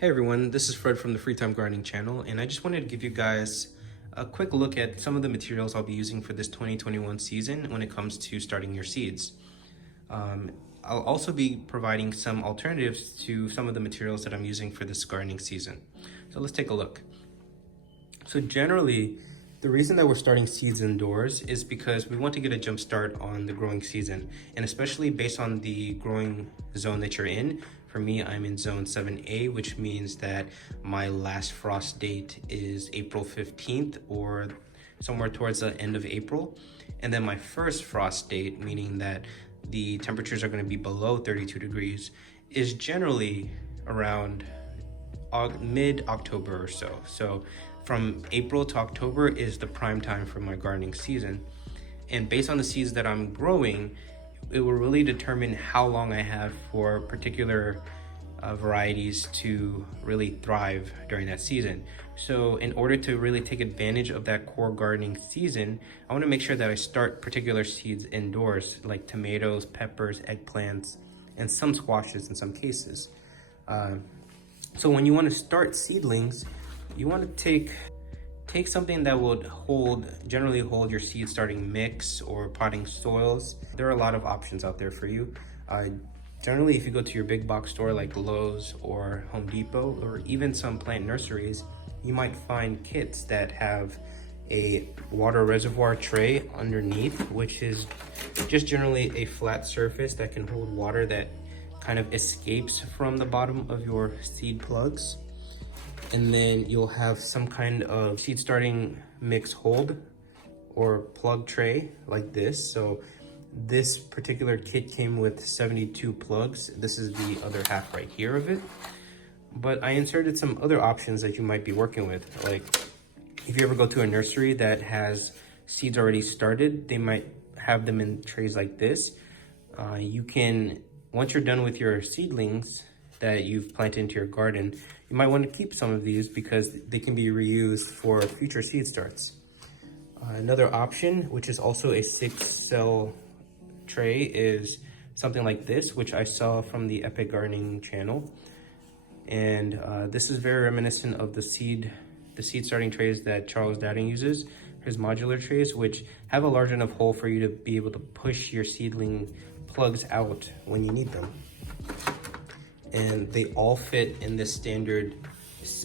Hey everyone, this is Fred from the Free Time Gardening channel, and I just wanted to give you guys a quick look at some of the materials I'll be using for this 2021 season when it comes to starting your seeds. I'll also be providing some alternatives to some of the materials that I'm using for this gardening season. So let's take a look. So generally, the reason that we're starting seeds indoors is because we want to get a jump start on the growing season, and especially based on the growing zone that you're in. For me, I'm in zone 7A, which means that my last frost date is April 15th or somewhere towards the end of April. And then my first frost date, meaning that the temperatures are going to be below 32 degrees, is generally around mid-October or so. So from April to October is the prime time for my gardening season. And based on the seeds that I'm growing, it will really determine how long I have for particular varieties to really thrive during that season. So in order to really take advantage of that core gardening season, I want to make sure that I start particular seeds indoors, like tomatoes, peppers, eggplants, and some squashes in some cases. So when you want to start seedlings, you want to take something that would generally hold your seed starting mix or potting soils. There are a lot of options out there for you. Generally, if you go to your big box store like Lowe's or Home Depot, or even some plant nurseries, you might find kits that have a water reservoir tray underneath, which is just generally a flat surface that can hold water that kind of escapes from the bottom of your seed plugs. And then you'll have some kind of seed starting mix hold or plug tray like this. So this particular kit came with 72 plugs. This is the other half right here of it. But I inserted some other options that you might be working with. Like if you ever go to a nursery that has seeds already started, they might have them in trays like this. You can, once you're done with your seedlings that you've planted into your garden, you might want to keep some of these because they can be reused for future seed starts. Another option, which is also a 6-cell tray, is something like this, which I saw from the Epic Gardening channel. And this is very reminiscent of the seed starting trays that Charles Dowding uses, his modular trays, which have a large enough hole for you to be able to push your seedling plugs out when you need them. And they all fit in this standard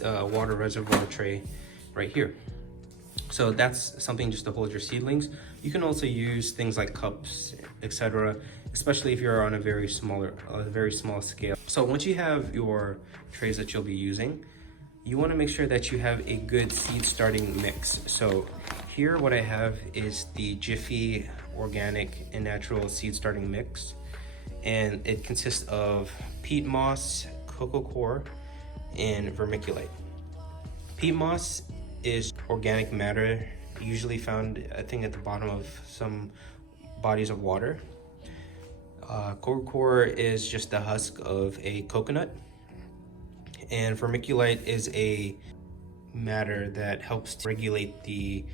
water reservoir tray right here. So that's something just to hold your seedlings. You can also use things like cups, etc., especially if you're on a very small scale. So once you have your trays that you'll be using, you want to make sure that you have a good seed starting mix. So here what I have is the Jiffy Organic and Natural Seed Starting Mix. And it consists of peat moss, coco coir, and vermiculite. Peat moss is organic matter usually found, I think, at the bottom of some bodies of water. Coco coir is just the husk of a coconut, and vermiculite is a matter that helps to regulate the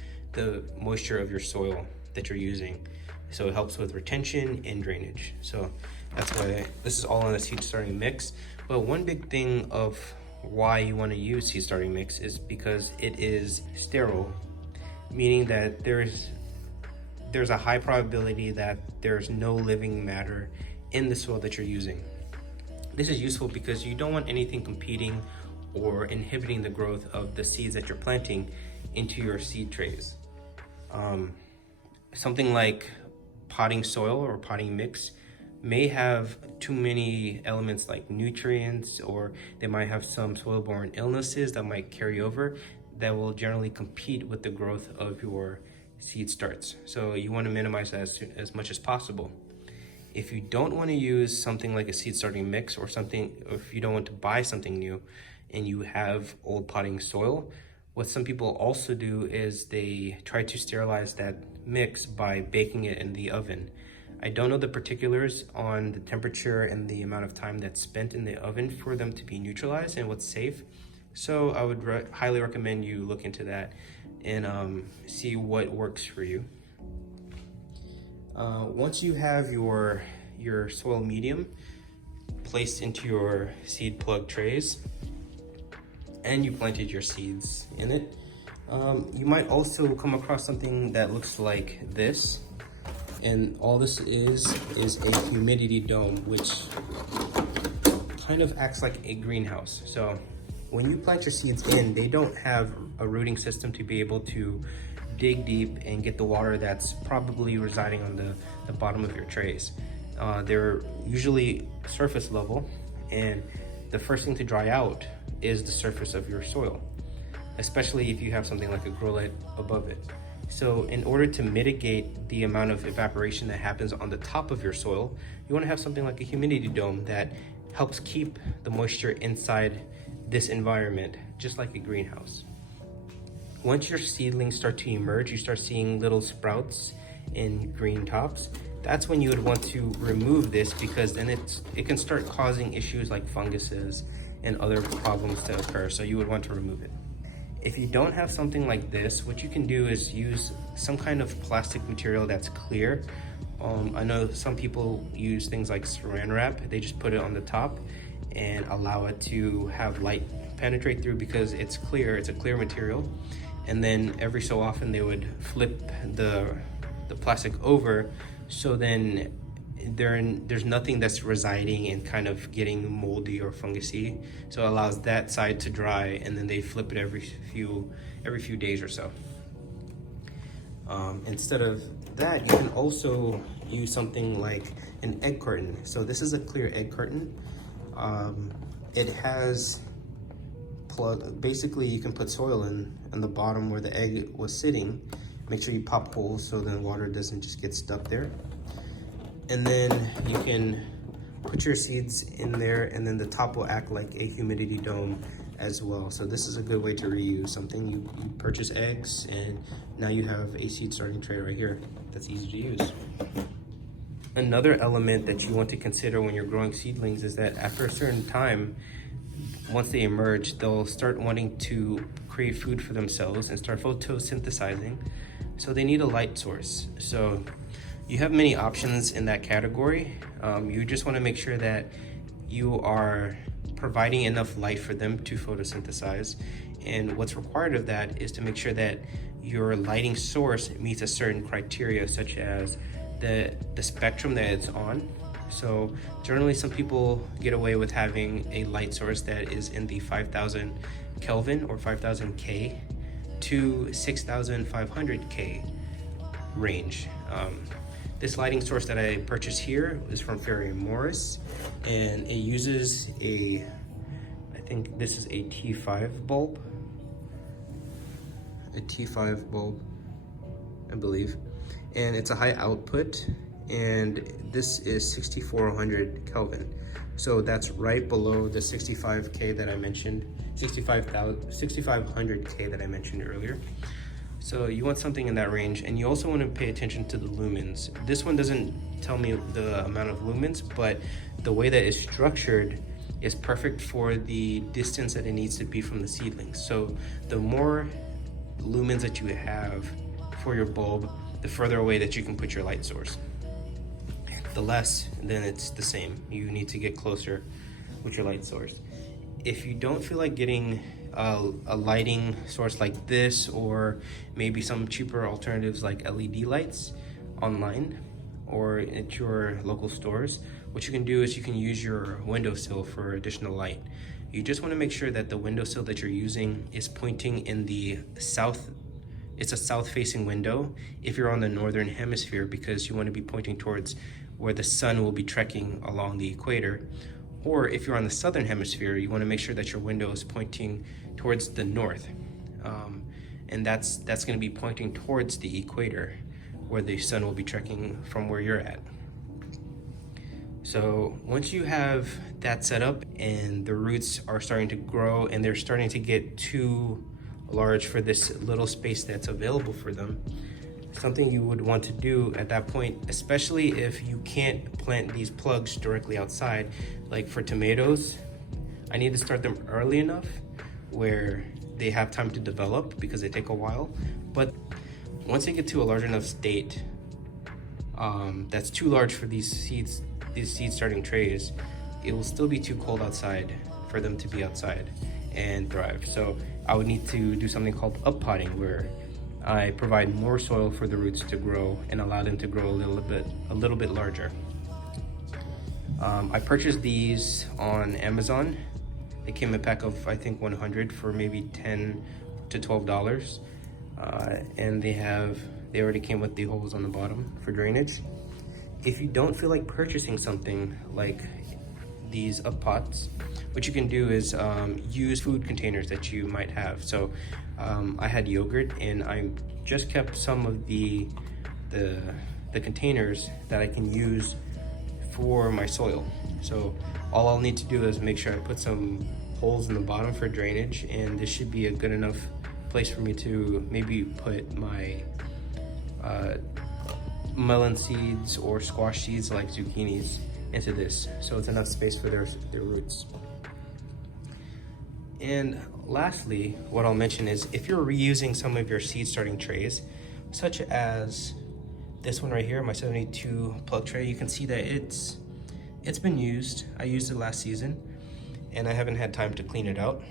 moisture of your soil that you're using. So it helps with retention and drainage. So that's why this is all in a seed starting mix. But one big thing of why you want to use seed starting mix is because it is sterile, meaning that there's a high probability that there's no living matter in the soil that you're using. This is useful because you don't want anything competing or inhibiting the growth of the seeds that you're planting into your seed trays. Something like potting soil or potting mix may have too many elements like nutrients, or they might have some soil-borne illnesses that might carry over that will generally compete with the growth of your seed starts. So you want to minimize that as much as possible. If you don't want to use something like a seed starting mix or if you don't want to buy something new and you have old potting soil, what some people also do is they try to sterilize that mix by baking it in the oven. I don't know the particulars on the temperature and the amount of time that's spent in the oven for them to be neutralized and what's safe. So I would highly recommend you look into that and see what works for you. Once you have your soil medium placed into your seed plug trays, and you planted your seeds in it. You might also come across something that looks like this, and all this is a humidity dome, which kind of acts like a greenhouse. So when you plant your seeds in, they don't have a rooting system to be able to dig deep and get the water that's probably residing on the bottom of your trays. They're usually surface level, and the first thing to dry out is the surface of your soil, especially if you have something like a grow light above it. So in order to mitigate the amount of evaporation that happens on the top of your soil, you want to have something like a humidity dome that helps keep the moisture inside this environment, just like a greenhouse. Once your seedlings start to emerge, you start seeing little sprouts and green tops. That's when you would want to remove this, because then it can start causing issues like funguses and other problems to occur. So you would want to remove it. If you don't have something like this, what you can do is use some kind of plastic material that's clear. I know some people use things like saran wrap. They just put it on the top and allow it to have light penetrate through because it's clear, it's a clear material. And then every so often they would flip the plastic over, so then there's nothing that's residing and kind of getting moldy or fungusy. So it allows that side to dry, and then they flip it every few days or so. Instead of that, you can also use something like an egg carton. So this is a clear egg carton. It has basically you can put soil in the bottom where the egg was sitting. Make sure you pop holes so the water doesn't just get stuck there. And then you can put your seeds in there, and then the top will act like a humidity dome as well. So this is a good way to reuse something. You purchase eggs, and now you have a seed starting tray right here that's easy to use. Another element that you want to consider when you're growing seedlings is that after a certain time, once they emerge, they'll start wanting to create food for themselves and start photosynthesizing. So they need a light source. So you have many options in that category. You just want to make sure that you are providing enough light for them to photosynthesize. And what's required of that is to make sure that your lighting source meets a certain criteria, such as the spectrum that it's on. So generally some people get away with having a light source that is in the 5000 Kelvin or 5000 K to 6500 K range. This lighting source that I purchased here is from Ferry Morris, and it uses I think this is a T5 bulb. A T5 bulb, I believe. And it's a high output, and this is 6400 Kelvin. So that's right below the 65K that I mentioned, 6500K that I mentioned earlier. So you want something in that range, and you also want to pay attention to the lumens. This one doesn't tell me the amount of lumens, but the way that it's structured is perfect for the distance that it needs to be from the seedlings. So the more lumens that you have for your bulb, the further away that you can put your light source. The less, then it's the same. You need to get closer with your light source. If you don't feel like getting a lighting source like this, or maybe some cheaper alternatives like LED lights online or at your local stores, what you can do is you can use your windowsill for additional light. You just want to make sure that the windowsill that you're using is pointing in the south. It's a south-facing window if you're on the northern hemisphere, because you want to be pointing towards where the sun will be trekking along the equator. Or if you're on the southern hemisphere, you want to make sure that your window is pointing towards the north. And that's going to be pointing towards the equator, where the sun will be trekking from where you're at. So once you have that set up and the roots are starting to grow and they're starting to get too large for this little space that's available for them, something you would want to do at that point, especially if you can't plant these plugs directly outside, like for tomatoes, I need to start them early enough where they have time to develop, because they take a while. But once they get to a large enough state that's too large for these seed starting trays, it will still be too cold outside for them to be outside. and thrive. So I would need to do something called up potting, where I provide more soil for the roots to grow and allow them to grow a little bit larger. I purchased these on Amazon. It came a pack of, I think, 100 for maybe $10 to $12. And they already came with the holes on the bottom for drainage. If you don't feel like purchasing something like these up pots, what you can do is use food containers that you might have. So I had yogurt, and I just kept some of the containers that I can use for my soil. So all I'll need to do is make sure I put some holes in the bottom for drainage, and this should be a good enough place for me to maybe put my melon seeds or squash seeds like zucchinis into this, so it's enough space for their roots. And lastly, what I'll mention is if you're reusing some of your seed starting trays, such as this one right here, my 72 plug tray, you can see that it's been used. I used it last season and I haven't had time to clean it out.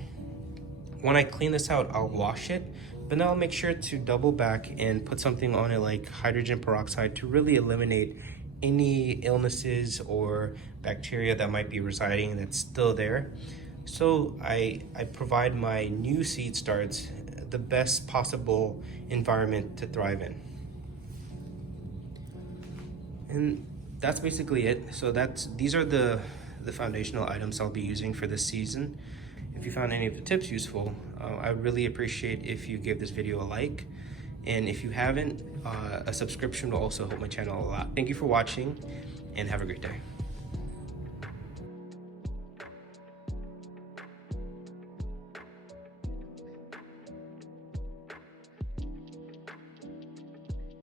When I clean this out, I'll wash it, but then I'll make sure to double back and put something on it like hydrogen peroxide to really eliminate any illnesses or bacteria that might be residing that's still there. So I provide my new seed starts the best possible environment to thrive in. And that's basically it. So these are the foundational items I'll be using for this season. If you found any of the tips useful, I really appreciate if you give this video a like. And if you haven't, a subscription will also help my channel a lot. Thank you for watching, and have a great day.